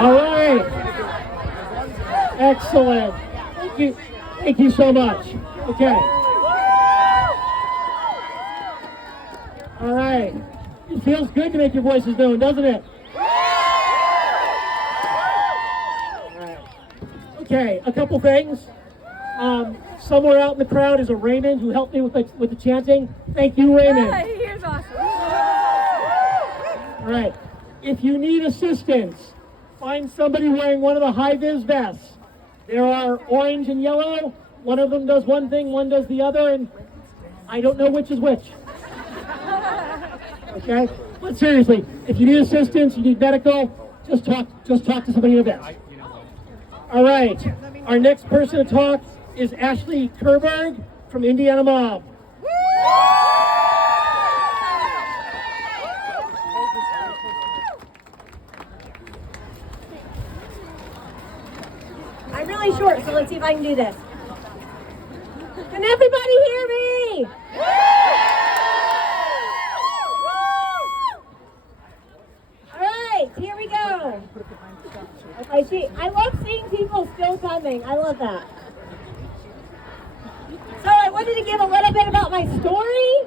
All right. Excellent. Thank you. Thank you so much. Okay. All right. It feels good to make your voices known, doesn't it? All right. Okay, a couple things. Somewhere out in the crowd is a Raymond who helped me with the chanting. Thank you, Raymond. Yeah, he is awesome. All right. If you need assistance, find somebody wearing one of the high-vis vests. There are orange and yellow. One of them does one thing, one does the other, and I don't know which is which. Okay? But seriously, if you need assistance, you need medical, just talk to somebody in a vest. All right. Our next person to talk is Ashlie Kehrberg from Indiana Mob. I'm really short, so let's see if I can do this. Can everybody hear me? All right, here we go. I love seeing people still coming. I love that. So I wanted to give a little bit about my story.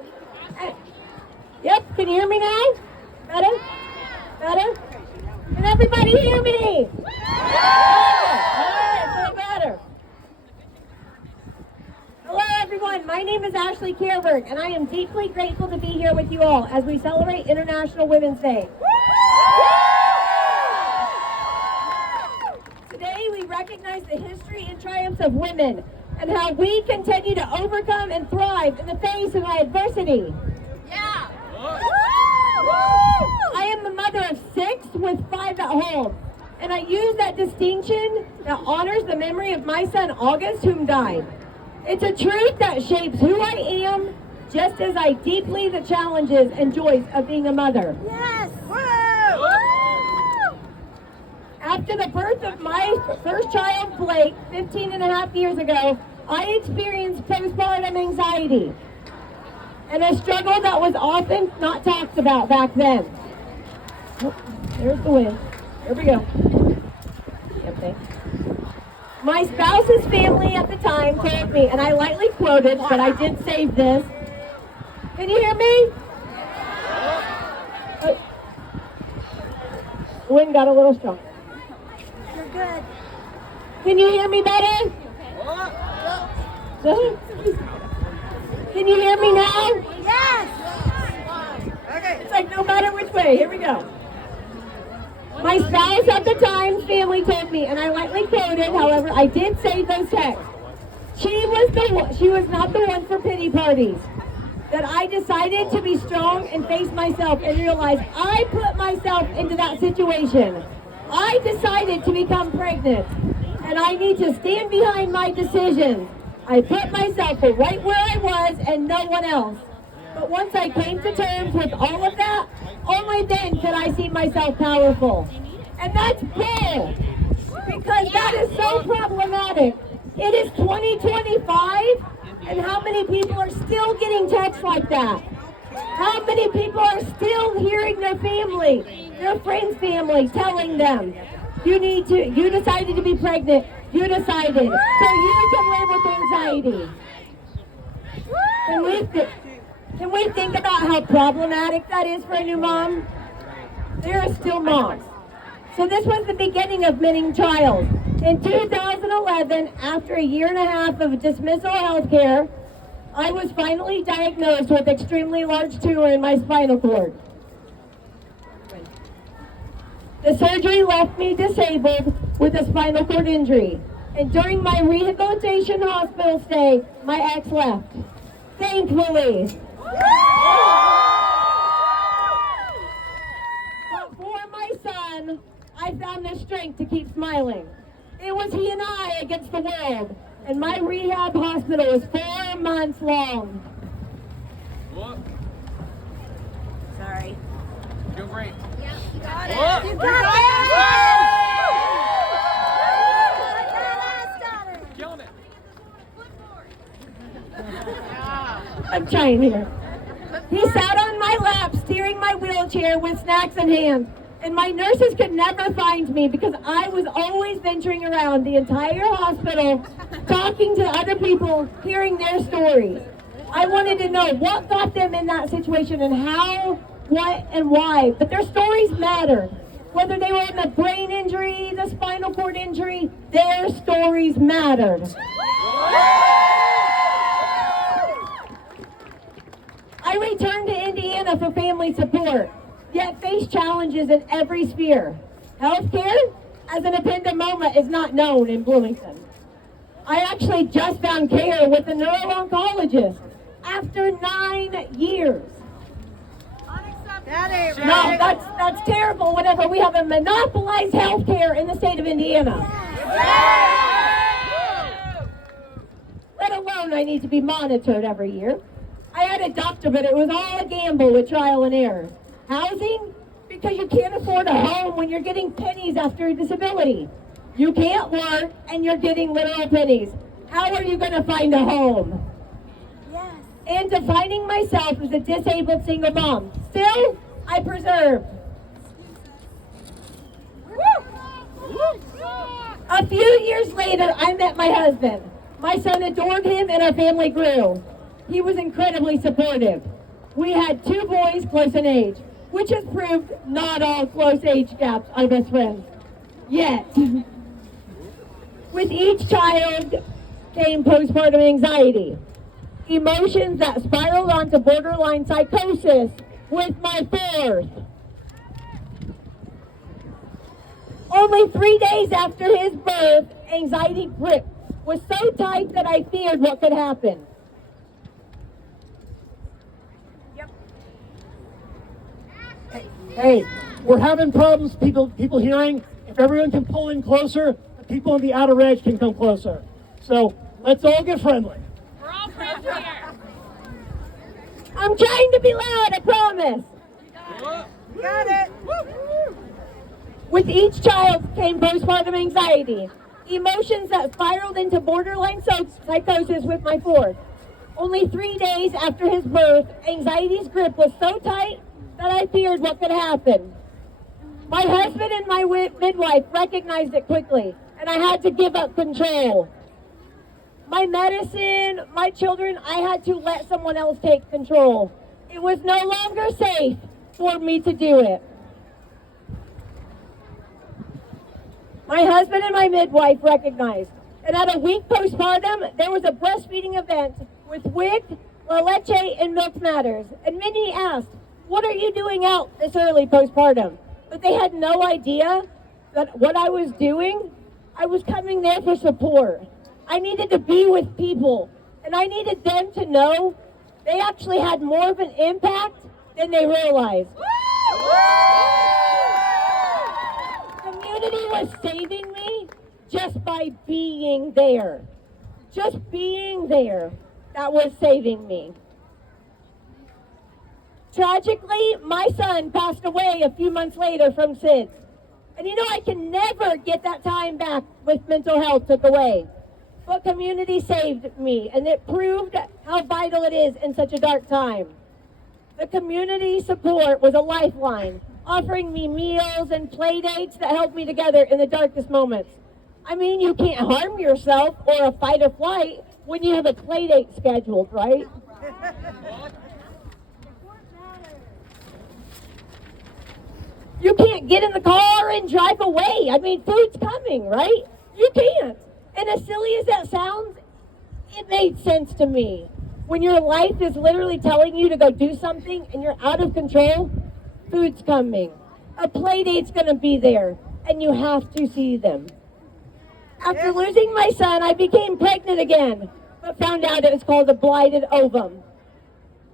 Yep, can you hear me now? Better? Better? Can everybody hear me? Better. Hello everyone, my name is Ashlie Kehrberg, and I am deeply grateful to be here with you all as we celebrate International Women's Day. Today we recognize the history and triumphs of women and how we continue to overcome and thrive in the face of adversity. Yeah. I am the mother of 6 with 5 at home, and I use that distinction that honors the memory of my son August, whom died. It's a truth that shapes who I am, just as I deeply the challenges and joys of being a mother. Yes! Woo! After the birth of my first child, Blake, 15 and a half years ago, I experienced postpartum anxiety and a struggle that was often not talked about back then. Oh, there's the wind. There we go. Okay. My spouse's family at the time told me, and I lightly quoted, but I did save this. Can you hear me? The wind got a little strong. You're good. Can you hear me better? Can you hear me now? Yes! Okay. It's like no matter which way. Here we go. My spouse at the time, family told me, and I lightly quoted, however, I did save those texts. She was not the one for pity parties. That I decided to be strong and face myself and realize I put myself into that situation. I decided to become pregnant, and I need to stand behind my decisions. I put myself right where I was and no one else. But once I came to terms with all of that, only then could I see myself powerful. And that's bull, because that is so problematic. It is 2025, and how many people are still getting texts like that? How many people are still hearing their family, their friends' family telling them, you decided to be pregnant, you decided, so you can live with anxiety. Can we think about how problematic that is for a new mom? There are still moms. So this was the beginning of many trials. In 2011, after a year and a half of dismissal health care, I was finally diagnosed with extremely large tumor in my spinal cord. The surgery left me disabled with a spinal cord injury. And during my rehabilitation hospital stay, my ex left. Thankfully. But for my son, I found the strength to keep smiling. It was he and I against the world. And my rehab hospital was 4 months long. What? Sorry. You're doing great. Yeah, you got it. What? You got it. Killing it. I'm trying here. He sat on my lap, steering my wheelchair with snacks in hand, And my nurses could never find me because I was always venturing around the entire hospital, talking to other people, hearing their stories. I wanted to know what got them in that situation and how, what, and why. But their stories mattered. Whether they were in the brain injury, the spinal cord injury, their stories mattered. I returned to Indiana for family support, yet faced challenges in every sphere. Healthcare, as an ependymoma, is not known in Bloomington. I actually just found care with a neuro-oncologist after 9 years. That ain't No, right. that's terrible. Whenever we have a monopolized healthcare in the state of Indiana. Let alone I need to be monitored every year. I had a doctor, but it was all a gamble with trial and error. Housing? Because you can't afford a home when you're getting pennies after a disability. You can't work and you're getting literal pennies. How are you going to find a home? Yes. And defining myself as a disabled single mom. Still, I persevered. A few years later, I met my husband. My son adored him and our family grew. He was incredibly supportive. We had 2 boys close in age, which has proved not all close age gaps are best friends. Yet. With each child came postpartum anxiety. Emotions that spiraled onto borderline psychosis with my 4th. Only 3 days after his birth, anxiety grip was so tight that I feared what could happen. Hey, we're having problems, people hearing. If everyone can pull in closer, the people on the outer edge can come closer. So let's all get friendly. We're all friends here. I'm trying to be loud, I promise. Got it. With each child came postpartum anxiety, emotions that spiraled into borderline psychosis with my 4th. Only 3 days after his birth, anxiety's grip was so tight that I feared what could happen. My husband and my midwife recognized it quickly, and I had to give up control. My medicine, my children, I had to let someone else take control. It was no longer safe for me to do it. My husband and my midwife recognized, and at a week postpartum, there was a breastfeeding event with WIC, La Leche, and Milk Matters, and many asked, "What are you doing out this early postpartum?" But they had no idea that what I was doing, I was coming there for support. I needed to be with people, and I needed them to know they actually had more of an impact than they realized. Community was saving me just by being there. Just being there, that was saving me. Tragically, my son passed away a few months later from SIDS. And you know, I can never get that time back with mental health took away. But community saved me, and it proved how vital it is in such a dark time. The community support was a lifeline, offering me meals and play dates that helped me together in the darkest moments. I mean, you can't harm yourself or a fight or flight when you have a play date scheduled, right? You can't get in the car and drive away. I mean, food's coming, right? You can't. And as silly as that sounds, it made sense to me. When your life is literally telling you to go do something and you're out of control, food's coming. A play date's gonna be there, and you have to see them. After losing my son, I became pregnant again, but found out it was called a blighted ovum.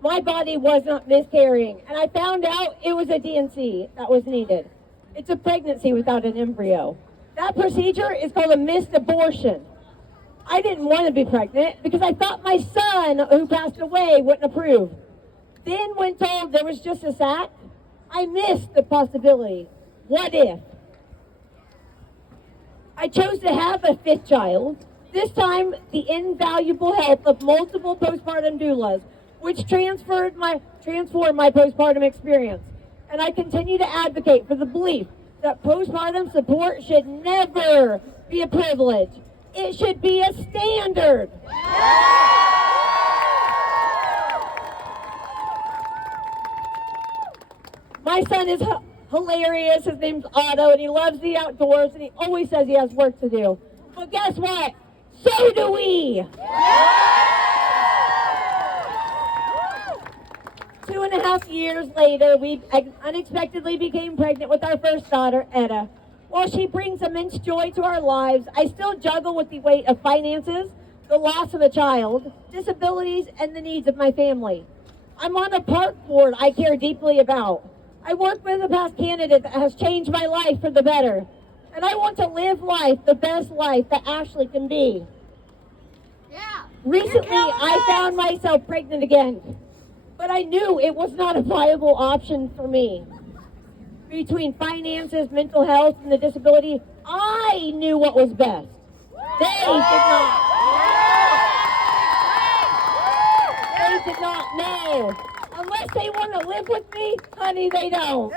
My body was not miscarrying, and I found out it was a DNC that was needed. It's a pregnancy without an embryo. That procedure is called a missed abortion. I didn't want to be pregnant because I thought my son, who passed away, wouldn't approve. Then when told there was just a sac, I missed the possibility. What if? I chose to have a 5th child, this time the invaluable help of multiple postpartum doulas, which transformed my postpartum experience. and I continue to advocate for the belief that postpartum support should never be a privilege. It should be a standard. My son is hilarious. His name's Otto, and he loves the outdoors, and he always says he has work to do. But guess what? So do we. 2.5 years later, we unexpectedly became pregnant with our first daughter, Etta. While she brings immense joy to our lives, I still juggle with the weight of finances, the loss of a child, disabilities, and the needs of my family. I'm on a park board I care deeply about. I work with a past candidate that has changed my life for the better. And I want to live life, the best life that Ashlie can be. Yeah. Recently, I found myself pregnant again. But I knew it was not a viable option for me. Between finances, mental health, and the disability, I knew what was best. They did not. They did not know. Unless they want to live with me, honey, they don't.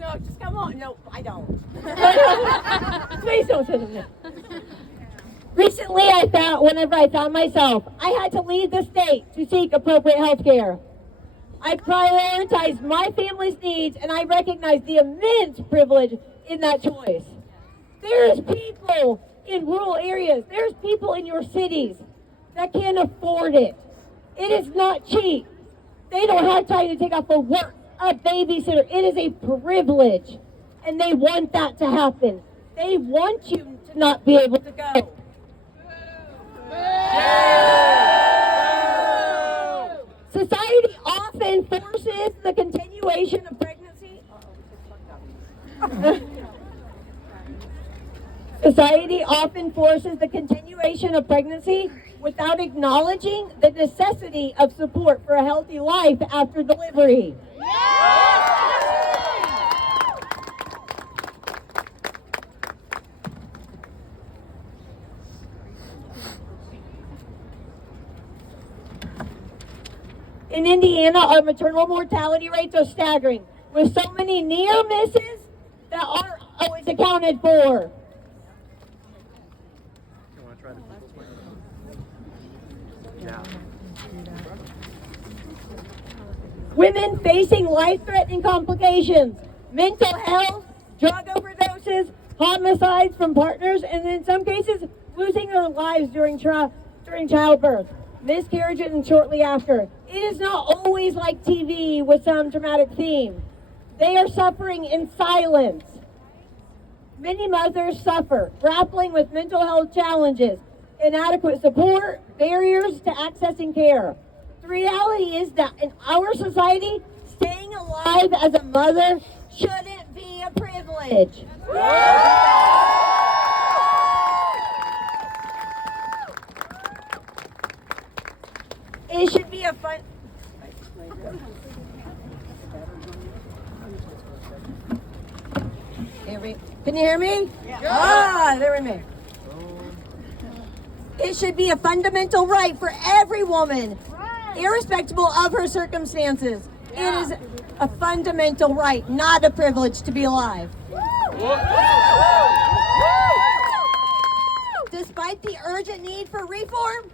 No, just come on. No, I don't. Please don't say that. Recently, whenever I found myself, I had to leave the state to seek appropriate health care. I prioritized my family's needs, and I recognized the immense privilege in that choice. There's people in rural areas, there's people in your cities that can't afford it. It is not cheap. They don't have time to take off for work, a babysitter. It is a privilege, and they want that to happen. They want you to not be able to go. Society often forces the continuation of pregnancy. Society often forces the continuation of pregnancy without acknowledging the necessity of support for a healthy life after delivery. In Indiana, our maternal mortality rates are staggering, with so many near misses that aren't always accounted for. You want to try this way? Yeah. Women facing life-threatening complications, mental health, drug overdoses, homicides from partners, and in some cases, losing their lives during childbirth, miscarriages, and shortly after. It is not always like TV with some dramatic theme. They are suffering in silence. Many mothers suffer, grappling with mental health challenges, inadequate support, barriers to accessing care. The reality is that in our society, staying alive as a mother shouldn't be a privilege. It should be a fun. Can you hear me? Yeah. There we go. It should be a fundamental right for every woman, irrespective of her circumstances. It is a fundamental right, not a privilege, to be alive. Despite the urgent need for reform,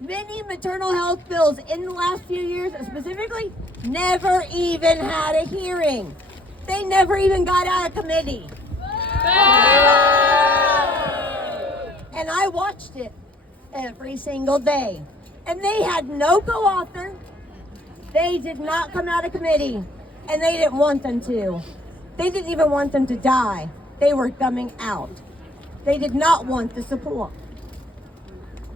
many maternal health bills in the last few years specifically never even had a hearing. They never even got out of committee. And I watched it every single day. And they had no co-author. They did not come out of committee. And they didn't want them to. They didn't even want them to die. They were coming out. They did not want the support.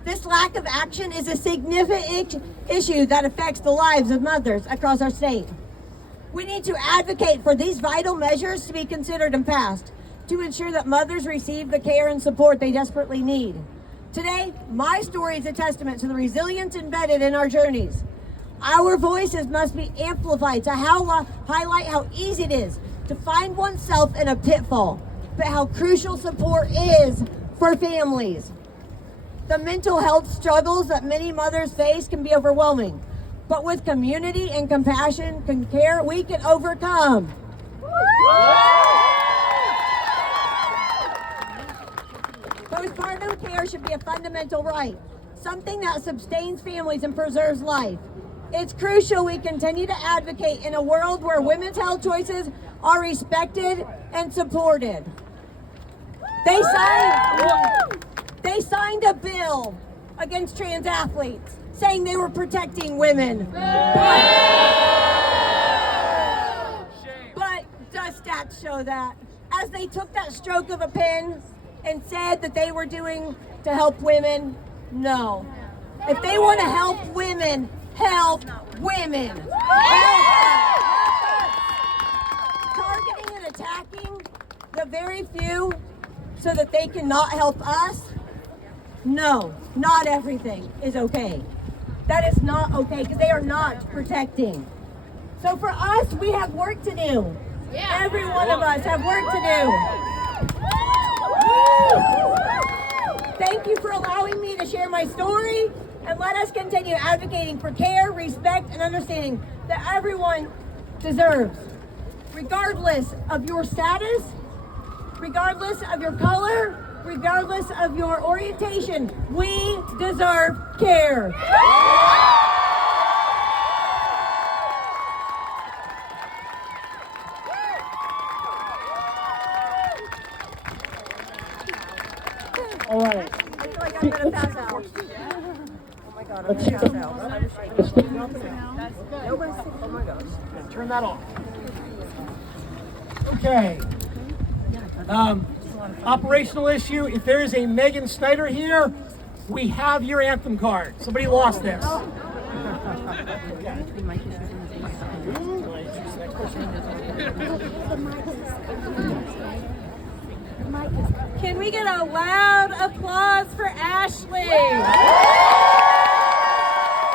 This lack of action is a significant issue that affects the lives of mothers across our state. We need to advocate for these vital measures to be considered and passed to ensure that mothers receive the care and support they desperately need. Today, my story is a testament to the resilience embedded in our journeys. Our voices must be amplified to highlight how easy it is to find oneself in a pitfall, but how crucial support is for families. The mental health struggles that many mothers face can be overwhelming. But with community and compassion and care, we can overcome. Postpartum care should be a fundamental right, something that sustains families and preserves life. It's crucial we continue to advocate in a world where women's health choices are respected and supported. They signed a bill against trans athletes, saying they were protecting women. But does stats show that? As they took that stroke of a pen and said that they were doing to help women? No. If they want to help women, help women. Targeting and attacking the very few so that they cannot help us? No, not everything is okay. That is not okay because they are not protecting. So for us, we have work to do. Every one of us have work to do. Thank you for allowing me to share my story, and let us continue advocating for care, respect, and understanding that everyone deserves, regardless of your status, regardless of your color, regardless of your orientation. We deserve care. All right. I feel like I'm gonna pass out. Oh my god, I'm gonna pass out. Oh my gosh. Turn that off. Okay. Operational issue. If there is a Megan Snyder here, we have your anthem card. Somebody lost this. Can we get a loud applause for Ashlie?